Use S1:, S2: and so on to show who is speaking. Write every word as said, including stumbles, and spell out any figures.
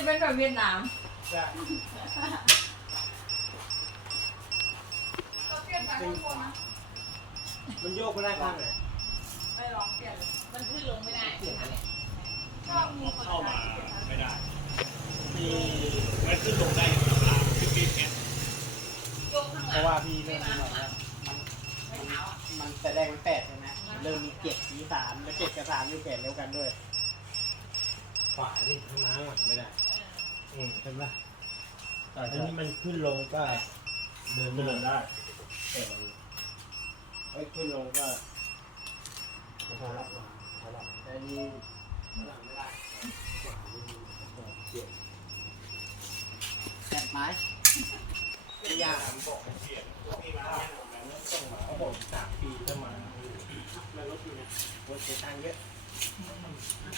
S1: เป็นแบบเวียดนาม
S2: ใช่
S1: ก็เปลี่ยนจากข้างบนนะ
S2: มันโยกไม่ได้ข้างไหน
S1: ไม่ลองเปลี่ยนเลยมันขึ้นลงไม่ได้
S2: เปลี่ยนอะไร
S1: ชอบมีคน
S3: เข้ามาไม่ได้
S2: มี
S3: ไม่ขึ้นลงได้ธรรมดาพี่ปีแค่
S1: โยกข้างห
S2: เพ
S1: ลัง
S2: ราะว่าพี่เริ่มมีหน่อยแล้วมัน
S1: ไม่เท้าอ่ะ
S2: มันแต่แรกมันแปดใช่ไหมมันเริ่มมีเจ็ดมีสามแล้วเจ็ดกับสามอยู่แปดเร็วกันด้วยขวาดิข้างม้าหลังไม่ได้อืมใช่ไหมอันนี้มันขึ้นลงก็เดิน
S3: ไม่
S2: ไม่
S3: เล
S2: ล
S3: ย
S2: ง
S3: ได้
S2: เออไอ้ยขึ้นลงก็ถอยหลังมาถอยหลังแต่นี่หลังไม่ได้ขวาไม่มีเปลี่ยนแอบไม้ไม่ยาก
S3: บอกเปลี่ยนพี่มาเนี่ยผมแล้วต้องมา
S2: เขาบอกสามปีก็มาแล้วรถอยู่เนี่ยรถเสียตังค์เยอะ